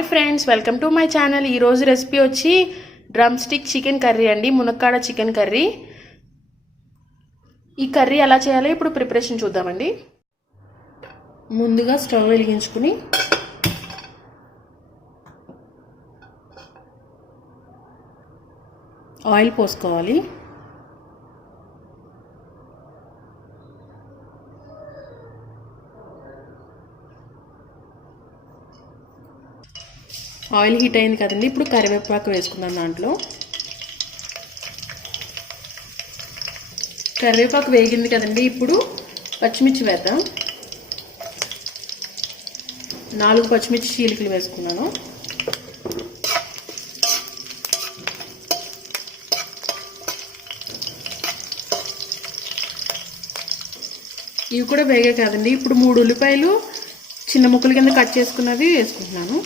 Hi friends, welcome to my channel. ఈరోజు recipe వచ్చి drum stick chicken curry అండి, మునక్కాడ chicken curry. ఈ curry ఎలా చేయాలో ఇప్పుడు ప్రిపరేషన్ చూద్దామండి. ముందుగా స్టవ్ వెలిగించుకుని ఆయిల్ పోసుకోవాలి. ఆయిల్ హీట్ అయింది కదండి, ఇప్పుడు కరివేపాకు వేసుకుందాం. దాంట్లో కరివేపాకు వేగింది కదండి, ఇప్పుడు పచ్చిమిర్చి వేద్దాం. 4 పచ్చిమిర్చి చీలికలు వేసుకున్నాను. ఇవి కూడా వేగే కదండి, ఇప్పుడు 3 ఉల్లిపాయలు చిన్న ముక్కల కింద కట్ చేసుకున్నవి వేసుకుంటున్నాను.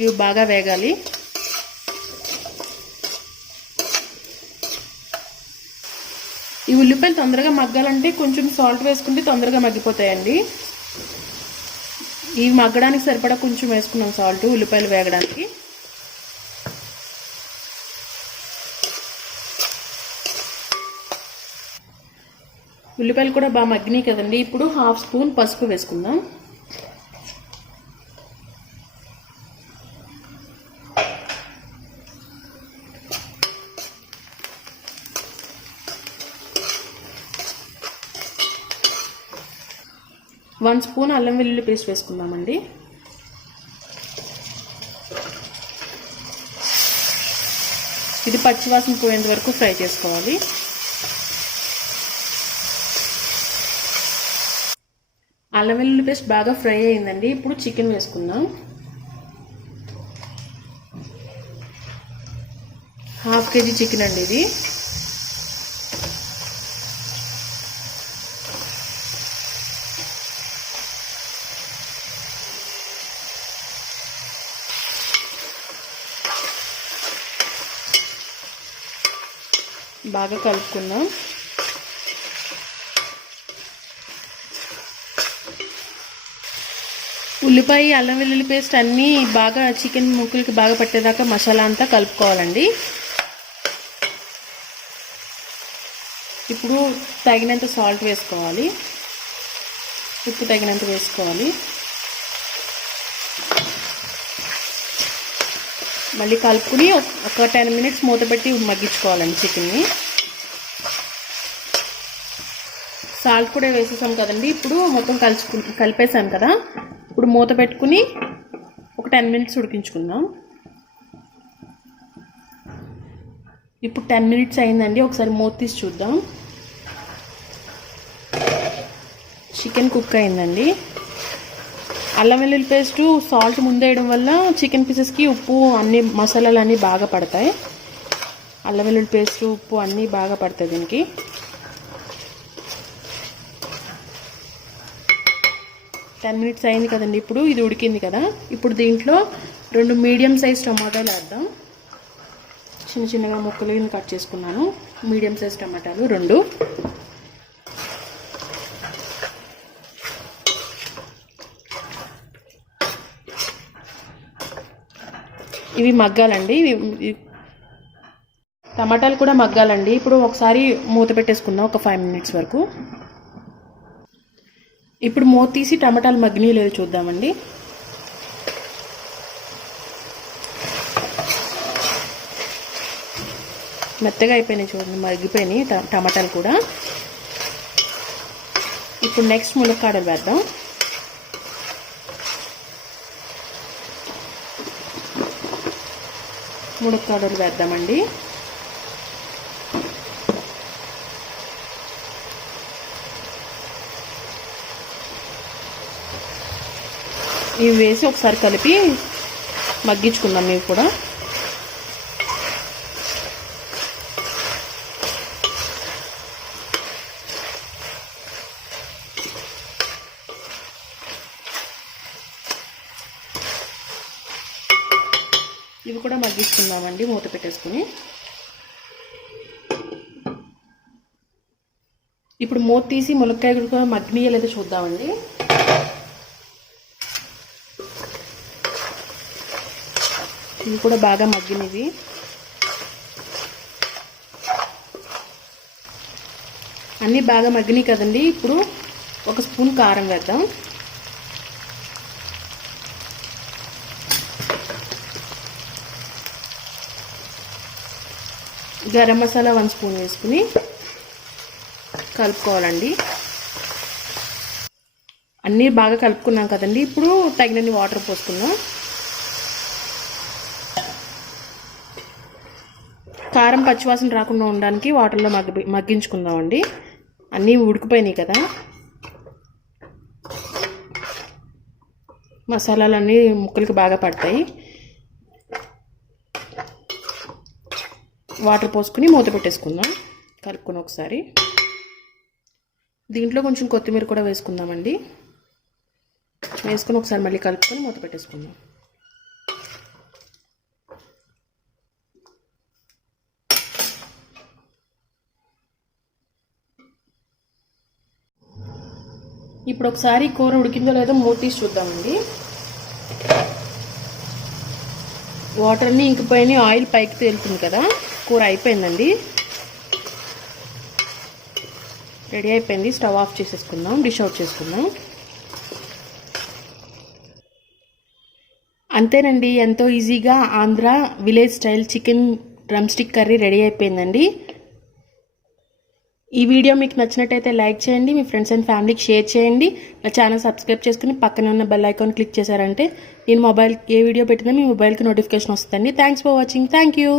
ఇవి బాగా వేగాలి. ఈ ఉల్లిపాయలు తొందరగా మగ్గాలంటే కొంచెం సాల్ట్ వేసుకుంటే తొందరగా మగ్గిపోతాయండి. ఇవి మగ్గడానికి సరిపడా కొంచెం వేసుకున్నాం సాల్ట్, ఉల్లిపాయలు వేగడానికి. ఉల్లిపాయలు కూడా బాగా మగ్గినాయి కదండి, ఇప్పుడు 1/2 స్పూన్ పసుపు వేసుకుందాం. వన్ స్పూన్ అల్లం వెల్లుల్లి పేస్ట్ వేసుకుందామండి. ఇది పచ్చివాసన పోయేంత వరకు ఫ్రై చేసుకోవాలి. అల్లం వెల్లుల్లి పేస్ట్ బాగా ఫ్రై అయిందండి, ఇప్పుడు చికెన్ వేసుకుందాం. 1/2 కేజీ చికెన్ అండి ఇది. బాగా కలుపుకుందాం. ఉల్లిపాయ, అల్లం వెల్లుల్లి పేస్ట్ అన్నీ బాగా చికెన్ ముక్కలకి బాగా పట్టేదాకా మసాలా అంతా కలుపుకోవాలండి. ఇప్పుడు తగినంత సాల్ట్ వేసుకోవాలి, ఉప్పు తగినంత వేసుకోవాలి. మళ్ళీ కలుపుకుని ఒక 10 మినిట్స్ మూత పెట్టి మగ్గించుకోవాలండి చికెన్ని. సాల్ట్ కూడా వేసేసాం కదండి, ఇప్పుడు మొత్తం కలిపేసాం కదా. ఇప్పుడు మూత పెట్టుకుని ఒక 10 మినిట్స్ ఉడికించుకుందాం. ఇప్పుడు 10 మినిట్స్ అయిందండి, ఒకసారి మూత తీసి చూద్దాం. చికెన్ కుక్ అయిందండి. అల్లం వెల్లుల్లి పేస్టు సాల్ట్ ముందు వేయడం వల్ల చికెన్ పీసెస్కి ఉప్పు అన్ని మసాలాలు అన్నీ బాగా పడతాయి. అల్లం వెల్లుల్లి పేస్టు, ఉప్పు అన్నీ బాగా పడతాయి దీనికి. టెన్ మినిట్స్ అయింది కదండి, ఇప్పుడు ఇది ఉడికింది కదా. ఇప్పుడు దీంట్లో 2 మీడియం సైజ్ టమాటాలు వేద్దాం. చిన్న చిన్నగా ముక్కలు కట్ చేసుకున్నాను. మీడియం సైజ్ టమాటాలు 2. ఇవి మగ్గాలండి, టమాటాలు కూడా మగ్గాలండి. ఇప్పుడు ఒకసారి మూత పెట్టేసుకుందాం ఒక 5 మినిట్స్ వరకు. ఇప్పుడు మూత తీసి టమాటాలు మగ్గినాయో లేదో చూద్దామండి. మెత్తగా అయిపోయినాయి చూడండి, మగ్గిపోయినాయి టమాటాలు కూడా. ఇప్పుడు నెక్స్ట్ మునక్కాడలు వేద్దాం. మునక్కాడలు వేద్దామండి. ఇవి వేసి ఒకసారి కలిపి మగ్గించుకుందాం. ఇవి కూడా ఇవి కూడా మగ్గిస్తున్నామండి మూత పెట్టేసుకుని. ఇప్పుడు మూత తీసి ములక్కాయ కూడా మగ్గినీయ లేదో చూద్దామండి. ఇవి కూడా బాగా మగ్గినవి. అన్నీ బాగా మగ్గినాయి కదండి. ఇప్పుడు 1 స్పూన్ కారం వేద్దాం. గరం మసాలా 1 స్పూన్ వేసుకుని కలుపుకోవాలండి. అన్నీ బాగా కలుపుకున్నాం కదండి. ఇప్పుడు తగినన్ని వాటర్ పోసుకుందాం. కారం పచ్చివాసన రాకుండా ఉండడానికి వాటర్లో మగ్గించుకుందామండి. అన్నీ ఉడికిపోయినాయి కదా, మసాలాలన్నీ ముక్కలకి బాగా పడతాయి. వాటర్ పోసుకుని మూత పెట్టేసుకుందాం. కలుపుకొని ఒకసారి దీంట్లో కొంచెం కొత్తిమీర కూడా వేసుకుందామండి. వేసుకొని ఒకసారి మళ్ళీ కలుపుకొని మూత పెట్టేసుకుందాం. ఇప్పుడు ఒకసారి కూర ఉడికిందో లేదో మూత తీసి చూద్దామండి. వాటర్ని ఇంకిపోయి ఆయిల్ పైకి తేలుతుంది కదా. కూర అయిపోయిందండి, రెడీ అయిపోయింది. స్టవ్ ఆఫ్ చేసేసుకుందాం, డిష్ అవుట్ చేసుకుందాం. అంతేనండి, ఎంతో ఈజీగా Andhra village style chicken drum stick curry ready అయిపోయిందండి. ఈ వీడియో మీకు నచ్చినట్టయితే లైక్ చేయండి, మీ ఫ్రెండ్స్ అండ్ ఫ్యామిలీకి షేర్ చేయండి. నా ఛానల్ సబ్స్క్రైబ్ చేసుకుని పక్కనే ఉన్న బెల్ ఐకాన్ క్లిక్ చేశారంటే నేను ఏ వీడియో పెట్టినా మీ మొబైల్కి నోటిఫికేషన్ వస్తుందండి. Thanks for watching. Thank you.